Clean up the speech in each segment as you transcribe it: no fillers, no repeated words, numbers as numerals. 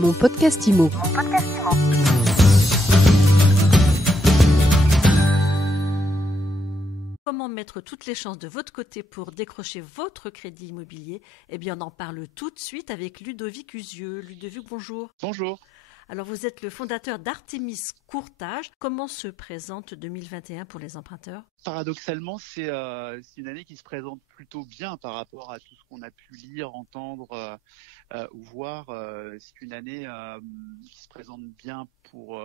Mon podcast IMO. Comment mettre toutes les chances de votre côté pour décrocher votre crédit immobilier? Eh bien, on en parle tout de suite avec Ludovic Usieux. Ludovic, bonjour. Bonjour. Alors, vous êtes le fondateur d'Artemis Courtage. Comment se présente 2021 pour les emprunteurs? Paradoxalement, c'est une année qui se présente plutôt bien par rapport à tout ce qu'on a pu lire, entendre ou voir. C'est une année qui se présente bien pour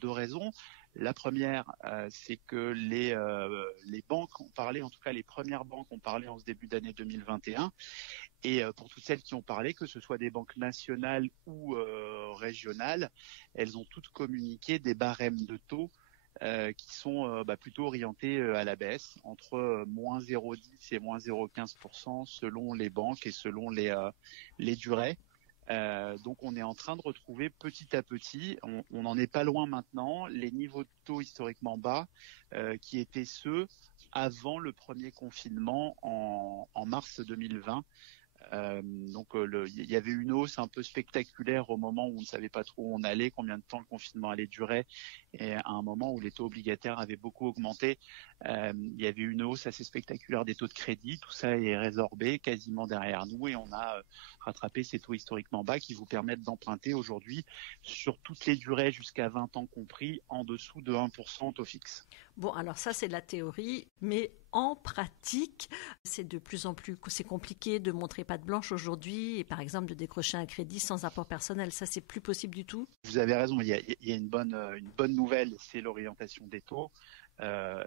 deux raisons. La première, c'est que les banques ont parlé, en tout cas les premières banques ont parlé en ce début d'année 2021. Et pour toutes celles qui ont parlé, que ce soit des banques nationales ou régionales, elles ont toutes communiqué des barèmes de taux qui sont plutôt orientés à la baisse, entre moins 0,10 et moins 0,15% selon les banques et selon les durées. Donc on est en train de retrouver petit à petit, on n'en est pas loin maintenant, les niveaux de taux historiquement bas qui étaient ceux avant le premier confinement en mars 2020. Donc il y avait une hausse un peu spectaculaire au moment où on ne savait pas trop où on allait, combien de temps le confinement allait durer, et à un moment où les taux obligataires avaient beaucoup augmenté, il y avait une hausse assez spectaculaire des taux de crédit. Tout ça est résorbé quasiment derrière nous et on a rattrapé ces taux historiquement bas qui vous permettent d'emprunter aujourd'hui sur toutes les durées jusqu'à 20 ans compris en dessous de 1% taux fixe. Bon, alors ça c'est la théorie, mais en pratique, c'est de plus en plus compliqué de montrer patte blanche aujourd'hui et par exemple de décrocher un crédit sans apport personnel. Ça, c'est plus possible du tout. Vous avez raison, il y a une bonne nouvelle, c'est l'orientation des taux.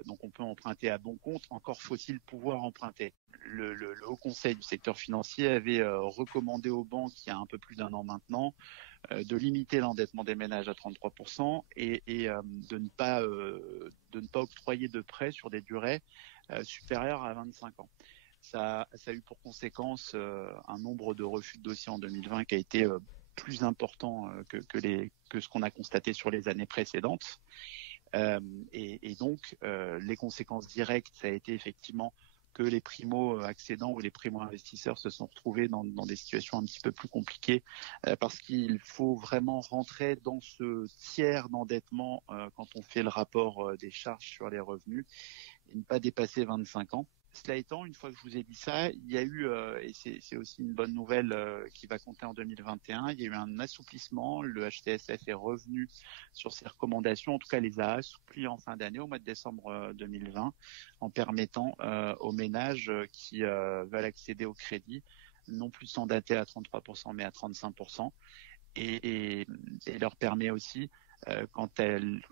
Donc on peut emprunter à bon compte, encore faut-il pouvoir emprunter. Le Haut Conseil du secteur financier avait recommandé aux banques il y a un peu plus d'un an maintenant de limiter l'endettement des ménages à 33% et de ne pas octroyer de prêts sur des durées supérieures à 25 ans. Ça a eu pour conséquence un nombre de refus de dossiers en 2020 qui a été plus important que ce qu'on a constaté sur les années précédentes. Et donc, les conséquences directes, ça a été effectivement que les primo-accédants ou les primo-investisseurs se sont retrouvés dans des situations un petit peu plus compliquées parce qu'il faut vraiment rentrer dans ce tiers d'endettement quand on fait le rapport des charges sur les revenus et ne pas dépasser 25 ans. Cela étant, une fois que je vous ai dit ça, il y a eu, et c'est aussi une bonne nouvelle qui va compter en 2021, il y a eu un assouplissement. Le HTSF est revenu sur ses recommandations, en tout cas les a assouplis en fin d'année, au mois de décembre 2020, en permettant aux ménages qui veulent accéder au crédit, non plus s'endetter à 33%, mais à 35%, et leur permet aussi quand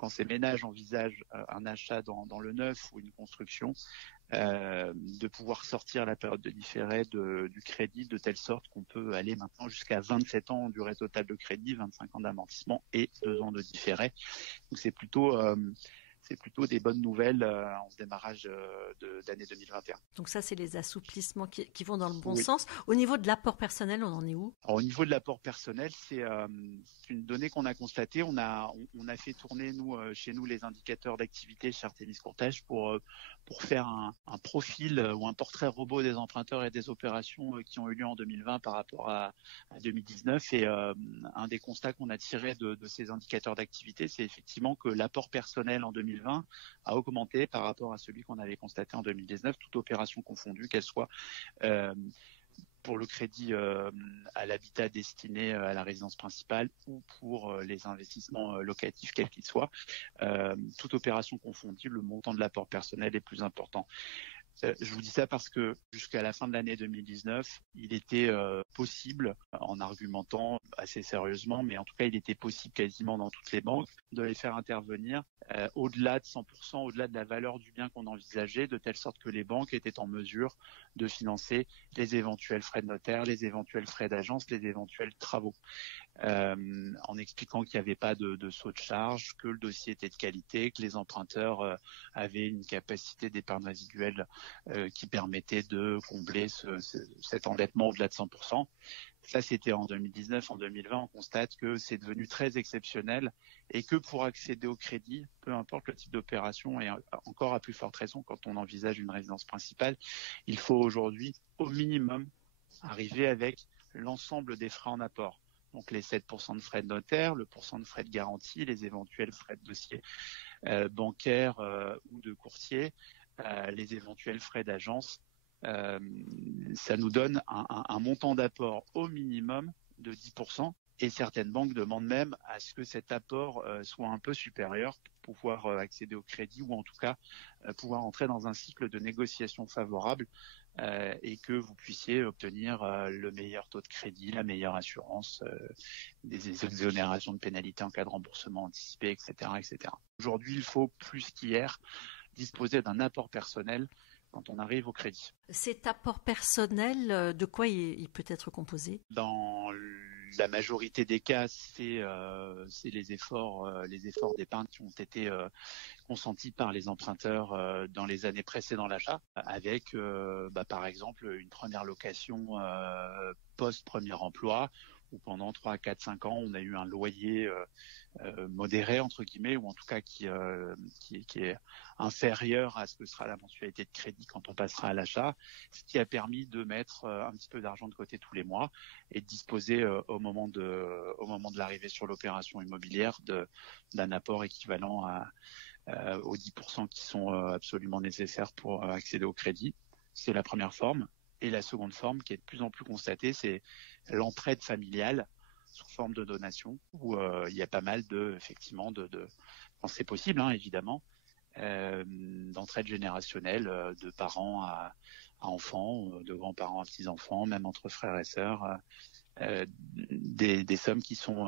ces ménages envisagent un achat dans le neuf ou une construction, de pouvoir sortir la période de différé du crédit de telle sorte qu'on peut aller maintenant jusqu'à 27 ans en durée totale de crédit, 25 ans d'amortissement et 2 ans de différé. Donc c'est plutôt des bonnes nouvelles en ce démarrage d'année 2021. Donc ça, c'est les assouplissements qui vont dans le bon Oui. sens. Au niveau de l'apport personnel, on en est où? Alors, au niveau de l'apport personnel, c'est une donnée qu'on a constatée. On a fait tourner chez nous les indicateurs d'activité chez Artemis Courtage pour faire un profil ou un portrait robot des emprunteurs et des opérations qui ont eu lieu en 2020 par rapport à 2019. Et un des constats qu'on a tiré de ces indicateurs d'activité, c'est effectivement que l'apport personnel en 2020 a augmenté par rapport à celui qu'on avait constaté en 2019, toute opération confondue, qu'elle soit pour le crédit à l'habitat destiné à la résidence principale ou pour les investissements locatifs, quels qu'ils soient. Toute opération confondue, le montant de l'apport personnel est plus important. Je vous dis ça parce que jusqu'à la fin de l'année 2019, il était possible, en argumentant assez sérieusement, mais en tout cas, il était possible quasiment dans toutes les banques, de les faire intervenir au-delà de 100%, au-delà de la valeur du bien qu'on envisageait, de telle sorte que les banques étaient en mesure de financer les éventuels frais de notaire, les éventuels frais d'agence, les éventuels travaux. En expliquant qu'il n'y avait pas de saut de charge, que le dossier était de qualité, que les emprunteurs avaient une capacité d'épargne résiduelle qui permettait de combler cet endettement au-delà de 100%. Ça, c'était en 2019. En 2020, on constate que c'est devenu très exceptionnel et que pour accéder au crédit, peu importe le type d'opération, et encore à plus forte raison quand on envisage une résidence principale, il faut aujourd'hui, au minimum, arriver avec l'ensemble des frais en apport. donc les 7% de frais de notaire, le % de frais de garantie, les éventuels frais de dossier bancaire ou de courtier, les éventuels frais d'agence. Ça nous donne un montant d'apport au minimum de 10%, et certaines banques demandent même à ce que cet apport soit un peu supérieur pour pouvoir accéder au crédit, ou en tout cas pouvoir entrer dans un cycle de négociation favorable et que vous puissiez obtenir le meilleur taux de crédit, la meilleure assurance, des exonérations de pénalités en cas de remboursement anticipé, etc., etc. Aujourd'hui, il faut plus qu'hier disposer d'un apport personnel quand on arrive au crédit. Cet apport personnel, de quoi il peut être composé? Dans la majorité des cas, c'est les efforts d'épargne qui ont été consentis par les emprunteurs dans les années précédant l'achat, avec par exemple une première location post-premier emploi, où pendant 3, 4, 5 ans, on a eu un loyer modéré, entre guillemets, ou en tout cas qui est inférieur à ce que sera la mensualité de crédit quand on passera à l'achat, ce qui a permis de mettre un petit peu d'argent de côté tous les mois et de disposer au moment de l'arrivée sur l'opération immobilière d'un apport équivalent aux 10% qui sont absolument nécessaires pour accéder au crédit. C'est la première forme. Et la seconde forme, qui est de plus en plus constatée, c'est l'entraide familiale sous forme de donation, où il y a pas mal effectivement, quand c'est possible, évidemment, d'entraide générationnelle de parents à enfants, de grands-parents à petits-enfants, même entre frères et sœurs, des sommes qui sont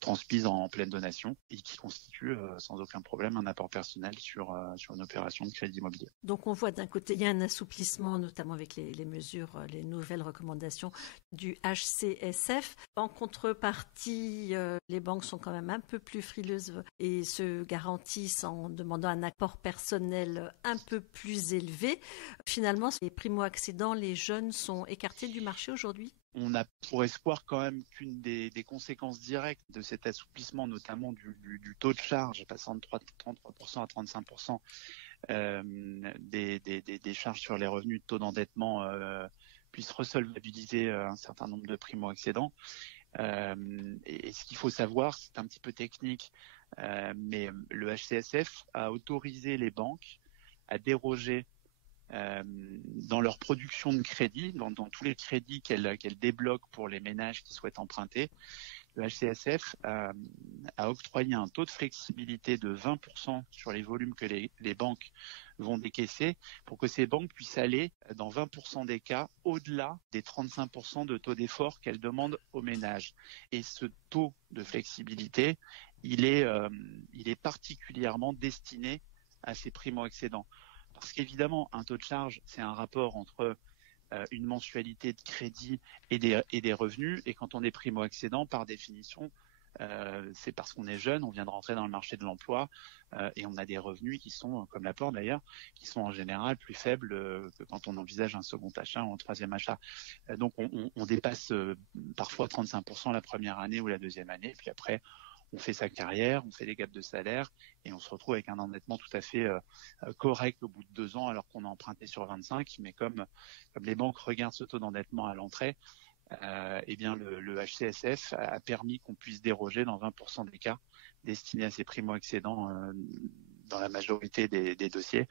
transmises en pleine donation et qui constituent sans aucun problème un apport personnel sur une opération de crédit immobilier. Donc on voit d'un côté, il y a un assouplissement, notamment avec les mesures, les nouvelles recommandations du HCSF. En contrepartie, les banques sont quand même un peu plus frileuses et se garantissent en demandant un apport personnel un peu plus élevé. Finalement, les primo-accédants, les jeunes sont écartés du marché aujourd'hui? On a pour espoir quand même qu'une des conséquences directes de cet assouplissement, notamment du taux de charge passant de 33% à 35% des charges sur les revenus de taux d'endettement puisse resolvabiliser un certain nombre de primo-accédants. Et ce qu'il faut savoir, c'est un petit peu technique, mais le HCSF a autorisé les banques à déroger dans leur production de crédit, dans tous les crédits qu'elle débloque pour les ménages qui souhaitent emprunter. Le HCSF a octroyé un taux de flexibilité de 20% sur les volumes que les banques vont décaisser, pour que ces banques puissent aller, dans 20% des cas, au-delà des 35% de taux d'effort qu'elles demandent aux ménages. Et ce taux de flexibilité, il est particulièrement destiné à ces primo-accédants. Parce qu'évidemment, un taux de charge, c'est un rapport entre une mensualité de crédit et des revenus. Et quand on est primo-accédant, par définition, c'est parce qu'on est jeune, on vient de rentrer dans le marché de l'emploi et on a des revenus qui sont, comme l'apport d'ailleurs, qui sont en général plus faibles que quand on envisage un second achat ou un troisième achat. Donc on dépasse parfois 35% la première année ou la deuxième année, puis après on fait sa carrière, on fait des gaps de salaire et on se retrouve avec un endettement tout à fait correct au bout de 2 ans alors qu'on a emprunté sur 25. Mais comme les banques regardent ce taux d'endettement à l'entrée, eh bien le HCSF a permis qu'on puisse déroger dans 20% des cas destinés à ces primo-accédants dans la majorité des dossiers.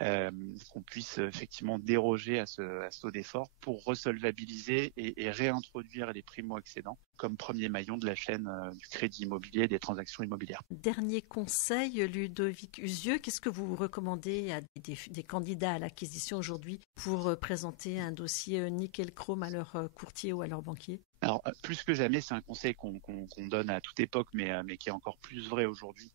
Qu'on puisse effectivement déroger à ce taux d'effort pour resolvabiliser et réintroduire les primo-accédants comme premier maillon de la chaîne du crédit immobilier et des transactions immobilières. Dernier conseil, Ludovic Usieux, qu'est-ce que vous recommandez à des candidats à l'acquisition aujourd'hui pour présenter un dossier nickel chrome à leur courtier ou à leur banquier? Alors, plus que jamais, c'est un conseil qu'on donne à toute époque, mais qui est encore plus vrai aujourd'hui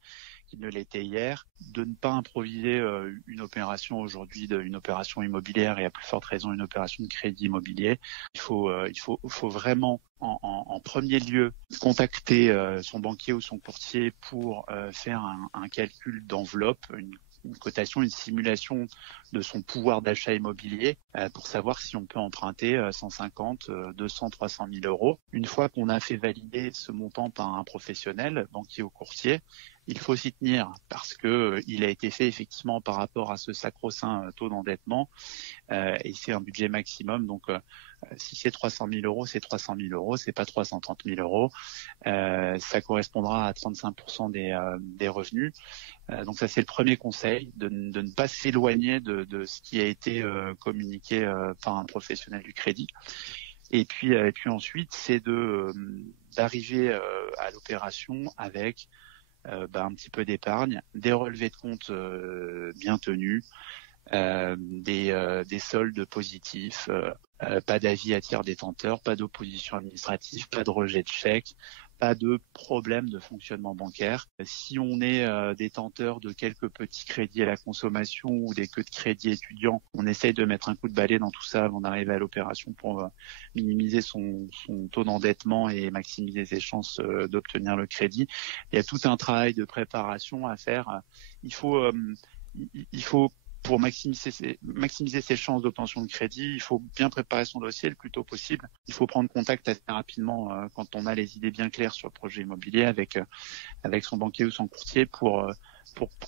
qu'il ne l'était hier, de ne pas improviser une opération aujourd'hui, une opération immobilière et à plus forte raison une opération de crédit immobilier. Il faut vraiment en premier lieu contacter son banquier ou son courtier pour faire un calcul d'enveloppe, une cotation, une simulation de son pouvoir d'achat immobilier pour savoir si on peut emprunter 150, 200, 300 000 euros. Une fois qu'on a fait valider ce montant par un professionnel, banquier ou courtier, il faut s'y tenir parce que il a été fait effectivement par rapport à ce sacro-saint taux d'endettement et c'est un budget maximum. Donc Si c'est 300 000 euros, c'est 300 000 euros, c'est pas 330 000 euros. Ça correspondra à 35% des revenus. Donc ça, c'est le premier conseil, de ne pas s'éloigner de ce qui a été communiqué par un professionnel du crédit. Et puis ensuite, c'est d'arriver à l'opération avec un petit peu d'épargne, des relevés de compte bien tenus, des soldes positifs, pas d'avis à tiers détenteur, pas d'opposition administrative, pas de rejet de chèque, pas de problème de fonctionnement bancaire. Si on est détenteur de quelques petits crédits à la consommation ou des queues de crédit étudiants, on essaye de mettre un coup de balai dans tout ça avant d'arriver à l'opération pour minimiser son taux d'endettement et maximiser ses chances d'obtenir le crédit. Il y a tout un travail de préparation à faire. Il faut pour maximiser ses chances d'obtention de crédit, il faut bien préparer son dossier le plus tôt possible. Il faut prendre contact assez rapidement quand on a les idées bien claires sur le projet immobilier avec son banquier ou son courtier pour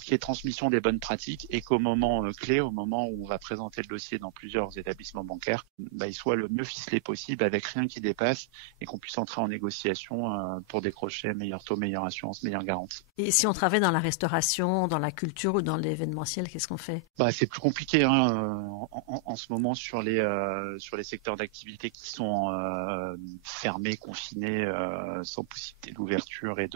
qu'il y ait transmission des bonnes pratiques et qu'au moment clé, au moment où on va présenter le dossier dans plusieurs établissements bancaires, il soit le mieux ficelé possible avec rien qui dépasse et qu'on puisse entrer en négociation pour décrocher meilleur taux, meilleure assurance, meilleure garantie. Et si on travaille dans la restauration, dans la culture ou dans l'événementiel, qu'est-ce qu'on fait ? C'est plus compliqué en ce moment sur les secteurs d'activité qui sont fermés, confinés, sans possibilité d'ouverture et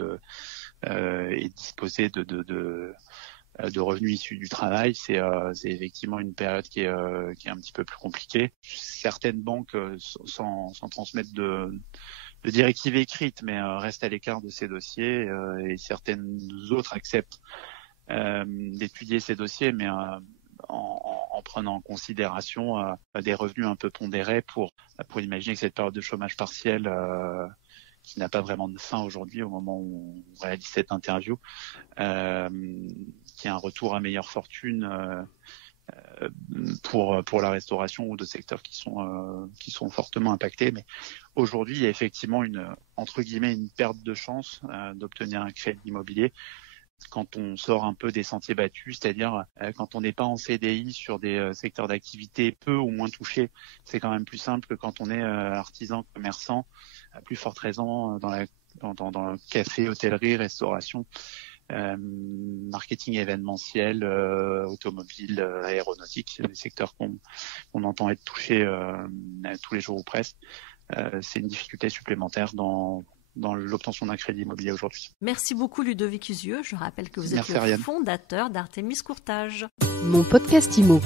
disposer de revenus issus du travail. C'est effectivement une période qui est un petit peu plus compliquée. Certaines banques, sans transmettre de directives écrites, mais restent à l'écart de ces dossiers et certaines autres acceptent d'étudier ces dossiers, mais en prenant en considération des revenus un peu pondérés pour imaginer que cette période de chômage partiel qui n'a pas vraiment de fin aujourd'hui au moment où on réalise cette interview, qui a un retour à meilleure fortune pour la restauration ou de secteurs qui sont fortement impactés. Mais aujourd'hui, il y a effectivement une perte de chance d'obtenir un crédit immobilier quand on sort un peu des sentiers battus, c'est-à-dire quand on n'est pas en CDI sur des secteurs d'activité peu ou moins touchés. C'est quand même plus simple que quand on est artisan, commerçant, à plus forte raison dans le café, hôtellerie, restauration, marketing événementiel, automobile, aéronautique, des secteurs qu'on entend être touchés tous les jours ou presque. C'est une difficulté supplémentaire dans l'obtention d'un crédit immobilier aujourd'hui. Merci beaucoup Ludovic Usieux. Je rappelle que vous êtes le fondateur d'Artémis Courtage. Mon podcast IMO.